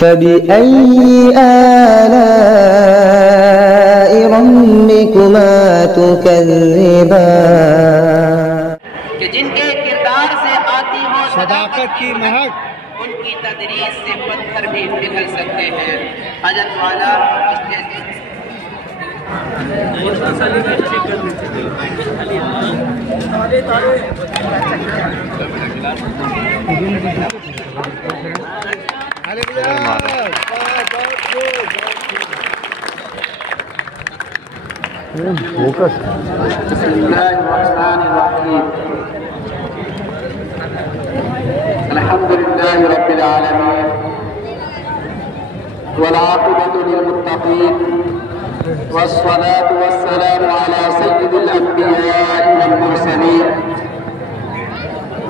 फबिअय्यि आलाइ रब्बिकुमा तुकज़्ज़िबान। कि जिनके किरदार से आती हो सदाकत की महक, उनकी तदरीस से पत्थर भी पिघल सकते हैं। हज़रत वाला अल्हम्दुलिल्लाहि रब्बिल आलमीन वल आक़िबतु लिल मुत्तक़ीन वस्सलातु वस्सलामु अला सय्यिदिल अंबिया'i वल मुरसलीन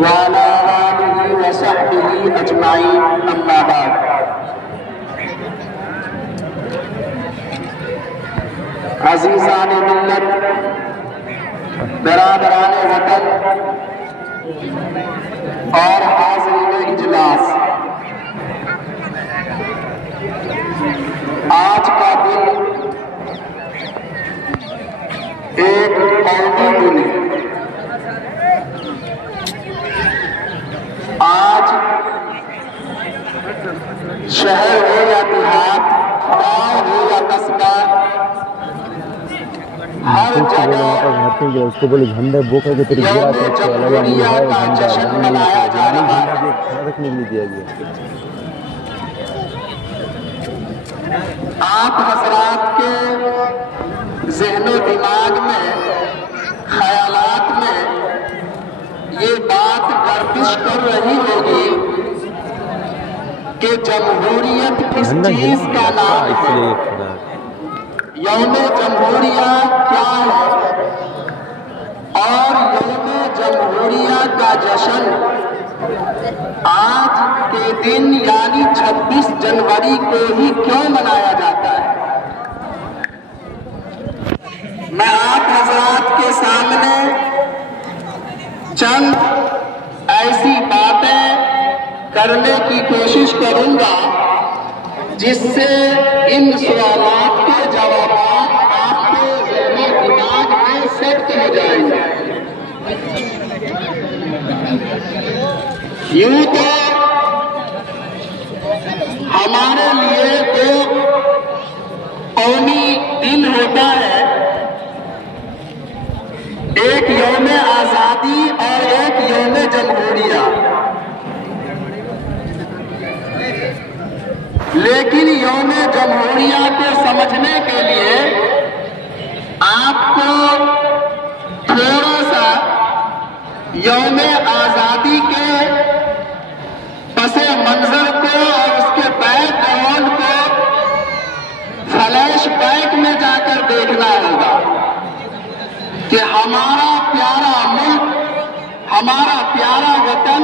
व अला आलिहि व सहबिहि अजमाइन, अम्मा बाद। अज़ीज़ान मिल्लत, बरादरान वतन और हाज़रीन इजलास, आज का दिन एक कौमी दिन है। आज शहर हो या देहात, गाँव हो या कस्बा, हर जगह उसको बोले झंडा बोका के तेरे गिरा के जमहूरिया का जश्न मनाया जा रहा है। रखने नहीं दिया गया। आप हजरात के ज़हनो दिमाग में, ख्यालात में ये बात गर्दिश कर रही होगी कि जमहूरियत किस चीज का नाम है, यौम जमहूरिया क्या है और यौम जमहूरिया का जश्न आज के दिन यानी 26 जनवरी को ही क्यों मनाया जाता है। मैं आप हजरात के सामने चंद ऐसी बातें करने की कोशिश करूंगा जिससे इन सवालात के जवाब आपके ज़हन दिमाग में सेट हो जाएंगे। यूं तो हमारे लिए दो कौमी दिन होता है, एक यौम आजादी और एक यौम जमहूरिया। लेकिन यौम जमहूरिया को समझने के लिए आपको थोड़ा सा यौम आजादी के पसे मंजर को और उसके बैकग्राउंड को फ्लैश बैक में जाकर देखना होगा कि हमारा प्यारा मुल्क, हमारा प्यारा वतन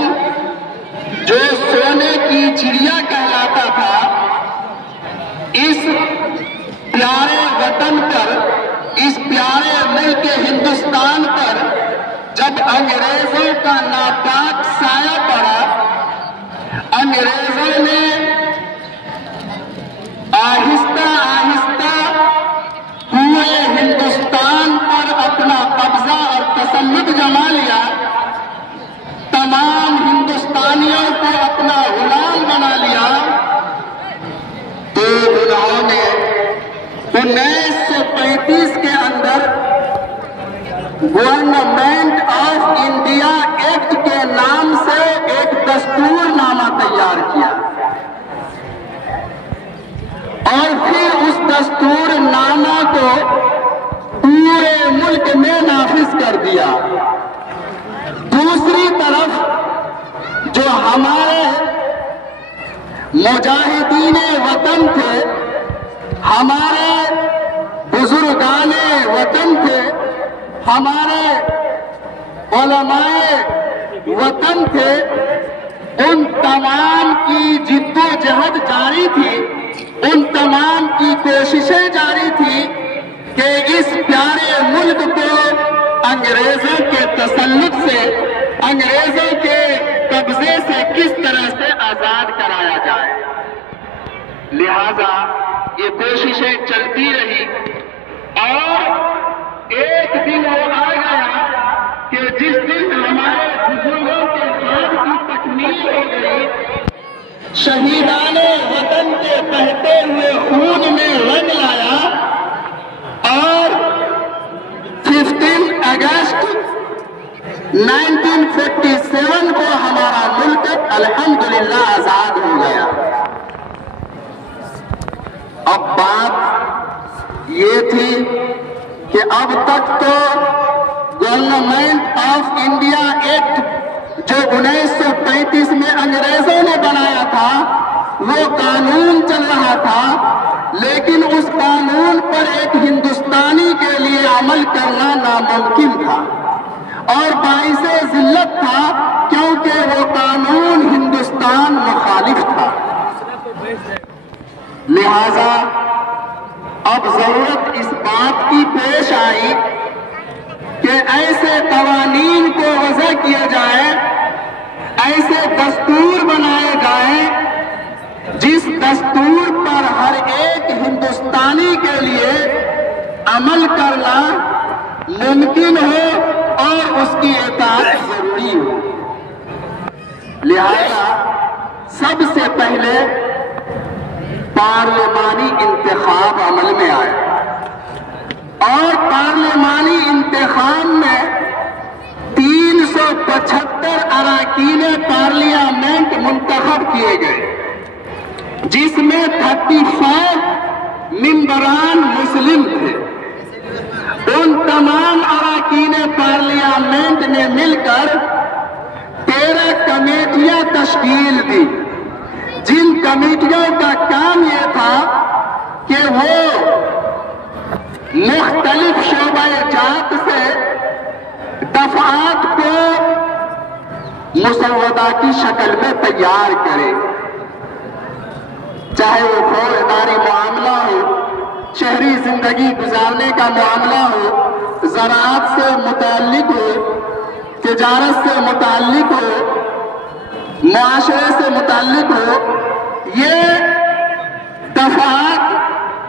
जो सोने की चिड़िया कहलाता था, इस प्यारे वतन पर, इस प्यारे मुल्क हिंदुस्तान पर जब अंग्रेजों का नापाक साया पड़ा, अंग्रेजों ने आहिस्ता आहिस्ता पूरे हिंदुस्तान पर अपना कब्जा और तसल्लुत जमा लिया, तमाम हिंदुस्तानियों को अपना गुलाम बना लिया, तो उन्होंने 1935 के अंदर गवर्नमेंट ऑफ इंडिया एक्ट के नाम से एक दस्तूरनामा तैयार किया और फिर उस दस्तूरनामा को पूरे मुल्क में नाफिज कर दिया। दूसरी तरफ जो हमारे मुजाहिदीन वतन थे, हमारे बुजुर्गाने वतन थे, हमारे उलमाए वतन थे, उन तमाम की जिद्दोजहद जारी थी, उन तमाम की कोशिशें जारी थी कि इस प्यारे मुल्क को अंग्रेजों के तसल्लुत से, अंग्रेजों के कब्जे से किस तरह से आजाद कराया जाए। लिहाजा ये कोशिशें चलती रही और एक दिन वो आ गया कि जिस दिन हमारे बुजुर्गों के हाथ की तकमील हो गई, शहीदाने वतन के बहते हुए खून में रंग लाया और 15 अगस्त 1947 को हमारा मुल्क अल्हम्दुलिल्लाह आजाद हो गया। अब बात ये थी कि अब तक तो गवर्नमेंट ऑफ इंडिया एक्ट जो 1935 में अंग्रेजों ने बनाया था वो कानून चल रहा था, लेकिन उस कानून पर एक हिंदुस्तानी के लिए अमल करना नामुमकिन था और बाइसे जिल्लत था, क्योंकि वो कानून हिंदुस्तान मुखालिफ था। लिहाजा अब जरूरत इस बात की पेश आई कि ऐसे कवानीन को वज़ा किया जाए, ऐसे दस्तूर बनाए जाए जिस दस्तूर पर हर एक हिंदुस्तानी के लिए अमल करना मुमकिन हो और उसकी इताअत जरूरी हो। लिहाजा सबसे पहले पार्लिमानी इंतखाब अमल में आए और पार्लिमानी इंतखाब में 375 अरकान पार्लियामेंट मुंतखब किए गए, जिसमें 35 मेंबरान मुस्लिम थे। उन तमाम अरकान पार्लियामेंट ने मिलकर 13 कमेटियां तश्कील दी, जिन कमेटियों का काम यह था कि वो मुख्तलिफ शोबा-ए-जात से दफात को मुसव्वदा की शक्ल में तैयार करे, चाहे वो फौजदारी मामला हो, शहरी जिंदगी गुजारने का मामला हो, ज़राअत से मुताल्लिक हो, तिजारत से मुताल्लिक हो, मुआशरे से मुताल्लिक हो। ये दफात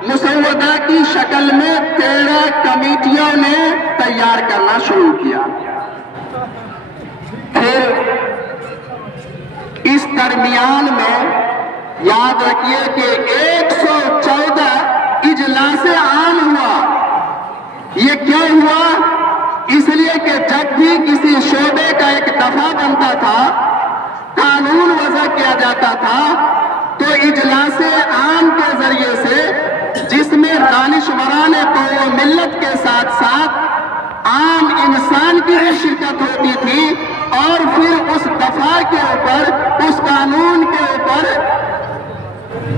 मुसव्वदा की शक्ल में 13 कमेटियों ने तैयार करना शुरू किया। फिर इस दरमियान में याद रखिए कि 114 इजलासे आम हुआ। ये क्यों हुआ? इसलिए कि जब भी किसी शोबे का एक दफा बनता था, कानून वज़ा किया जाता था, तो इजलासे आम के जरिए से, जिसमें दानिशवरान कौम मिल्लत के साथ साथ आम इंसान की भी शिरकत होती थी, और फिर उस दफा के ऊपर, उस कानून के ऊपर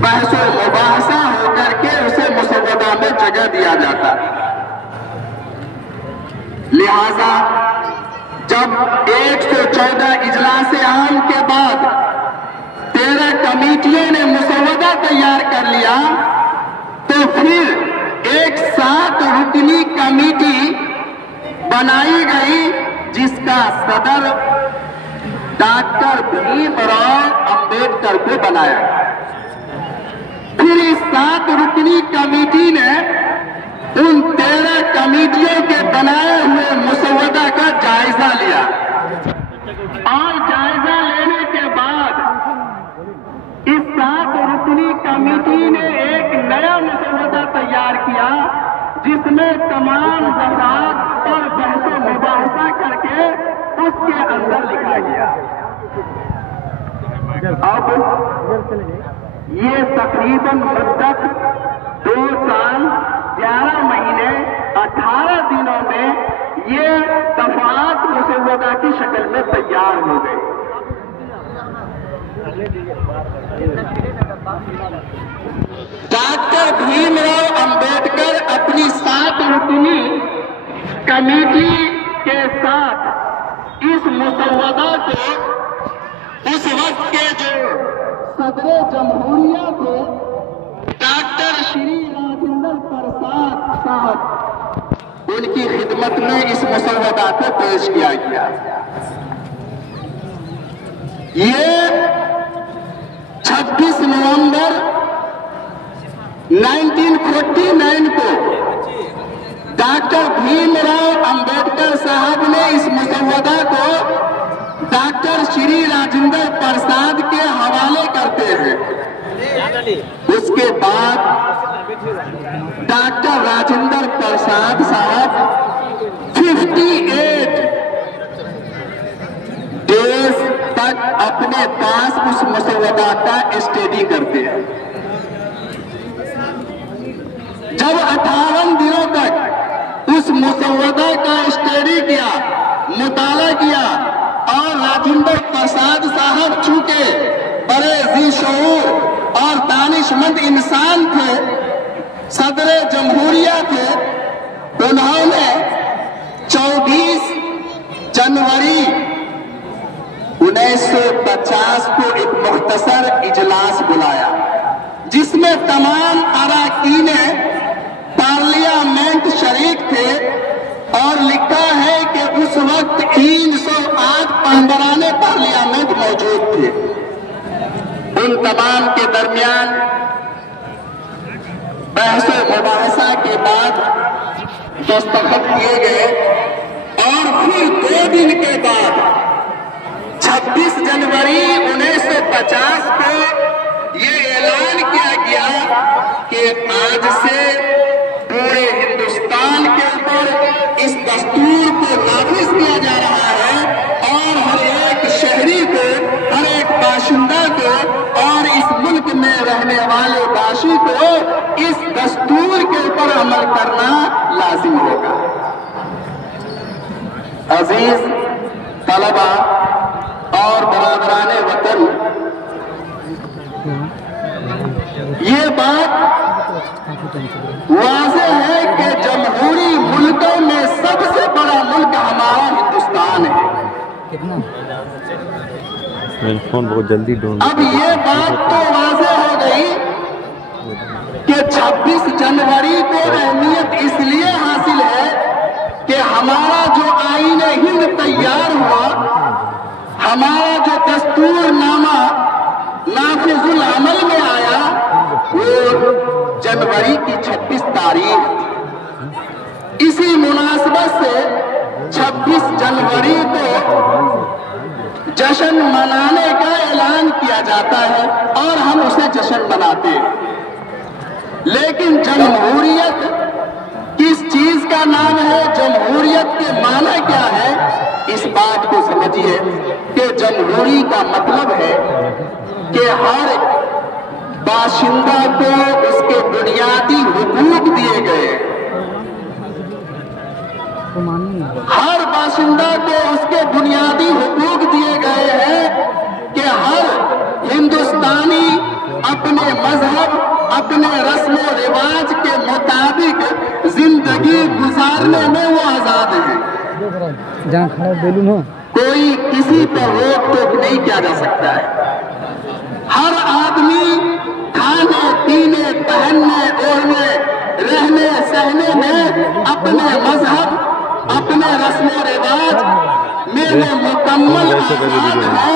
बहस व मुबाहसा होकर के उसे मुसव्वदा में जगह दिया जाता। लिहाजा जब 114 इजलासे आम के बाद 13 कमेटियों ने मुसव्वदा तैयार कर लिया, तो फिर एक 7 रुकनी कमेटी बनाई गई, जिसका सदर डॉक्टर भीमराव अंबेडकर को बनाया। फिर इस 7 रुकनी कमेटी ने उन 13 कमेटियों के बनाए हुए मुसव्वदा का जायजा लिया, और जायजा लेने के बाद इस 7 रुकनी कमेटी ने एक नया मुसव्वदा तैयार किया, जिसमें तमाम दफात और बहस मुबाहसा करके उसके अंदर लिखा गया। अब ये तकरीबन मुद्दत 2 साल 11 महीने 18 दिनों में ये दफात मुसव्वदा की शक्ल में तैयार हो गए। डॉक्टर भीमराव अंबेडकर अपनी 7 रुकनी कमेटी के साथ इस मुसव्वदा को उस वक्त के जो सदरे जमहूरिया थे डॉक्टर श्री राजेंद्र प्रसाद साहब, उनकी खिदमत में इस मुसव्वदा को पेश किया गया। ये 26 नवंबर 1949 को डॉक्टर भीमराव अंबेडकर साहब ने इस मुसव्वदा को डॉक्टर श्री राजेंद्र प्रसाद के हवाले करते हैं। उसके बाद डॉक्टर राजेंद्र प्रसाद साहब 58 डेज तक अपने पास उस मुसव्वदा का स्टडी करते हैं। जब 58 दिनों तक उस मुसव्वदा का स्टडी किया, मुताला किया, और राजेंद्र प्रसाद साहब चूंकि बड़े जी शऊर और दानिशमंद इंसान थे, सदर जमहूरिया थे, उन्होंने 24 जनवरी 1950 को एक मुख्तसर इजलास बुलाया, जिसमें तमाम अरकान पार्लियामेंट शरीक थे, और लिखा है कि उस वक्त 308 पंबराने पार्लियामेंट मौजूद थे। उन तमाम के दरमियान बहस मुबाहसा के बाद दस्तखत किए गए, और फिर 2 दिन के बाद 26 जनवरी 1950 को ये ऐलान किया गया कि आज से पूरे हिंदुस्तान के ऊपर इस दस्तूर को नाफिज किया जा रहा है, और हर एक शहरी को, हर एक बाशिंदा को, और इस मुल्क में रहने वाले बाशी को इस दस्तूर के ऊपर अमल करना लाजिम होगा। अजीज तलबा और बरादराने वतन, ये बात वाज़ेह है कि जमहूरी मुल्कों में सबसे बड़ा मुल्क हमारा हिंदुस्तान है। फोन बहुत जल्दी अब ये बात तो वाज़ेह हो गई कि 26 जनवरी को अहमियत इसलिए हासिल है कि हमारा जो आईन हिंद तैयार हुआ, हमारा जो दस्तूरनामा नाफिजुल अमल में आया, वो जनवरी की 26 तारीख थी। इसी मुनासबत से 26 जनवरी को जश्न मनाने का ऐलान किया जाता है, और हम उसे जश्न मनाते हैं। लेकिन जमहूरियत किस चीज का नाम है, जमहूरियत के माना क्या है, इस बात को समझिए कि जमहूरी का मतलब है कि हर बाशिंदा को उसके बुनियादी हुकूक दिए गए, हर बाशिंदा को उसके बुनियादी हुकूक दिए गए हैं कि हर हिंदुस्तानी अपने मजहब, अपने रस्म व रिवाज के मुताबिक जिंदगी गुजारने में वो आजाद है। जहाँ खड़ा बेलून हो, कोई किसी पर रोक टोक नहीं किया जा सकता है। हर आदमी खाने पीने, पहनने, ओढ़ने, रहने सहने में अपने मजहब, अपने रस्म रिवाज में मुकम्मल आजाद है,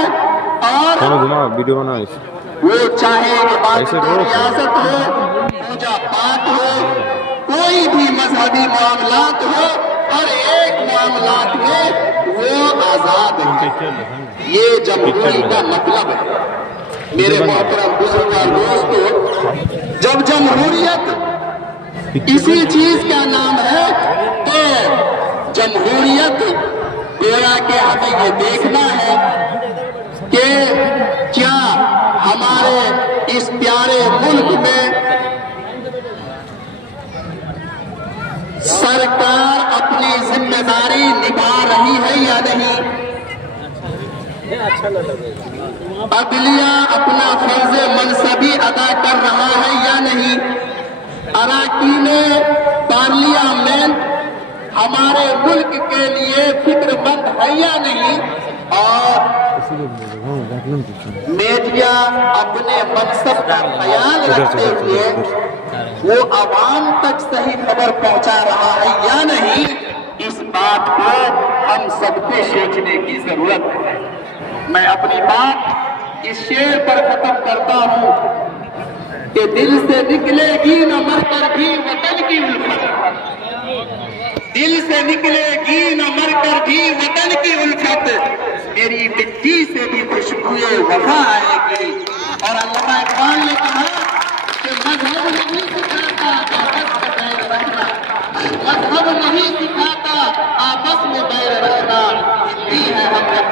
और वीडियो बना वो चाहे इबादत रियासत हो, पूजा पाठ हो, कोई भी मजहबी मामलात हो, हर एक मामलात में वो आजाद है। ये जमहूरी का मतलब है। मेरे मोहतरम बुजुर्ग और दोस्तों, जब जमहूरियत इसी चीज का नाम है, तो जमहूरियत गोया के हमें ये देखना है कि क्या हमारे इस प्यारे मुल्क में सरकार अपनी जिम्मेदारी निभा रही है या नहीं, अदलिया अपना फर्ज मनसबी अदा कर रहा है या नहीं, अरकान पार्लियामेंट हमारे मुल्क के लिए फिक्रमंद है या नहीं, और मीडिया अपने मनसब का ख्याल रखते हुए वो आवाम तक सही खबर पहुंचा रहा है या नहीं, इस बात को हम सबको सोचने की जरूरत है। मैं अपनी बात इस शेर पर खत्म करता हूं कि दिल से निकलेगी न मरकर भी वतन की उल्फत, दिल से निकलेगी न मरकर भी वतन की उल्फत, मेरी मिट्टी से भी खुशबुए वफा आएगी। और अल्लामा इकबाल ने कहा कि मजहब नहीं सिखाता आपस में बैर रखना, मजहब नहीं सिखाता आपस में बैर रखना, हिंदी है हम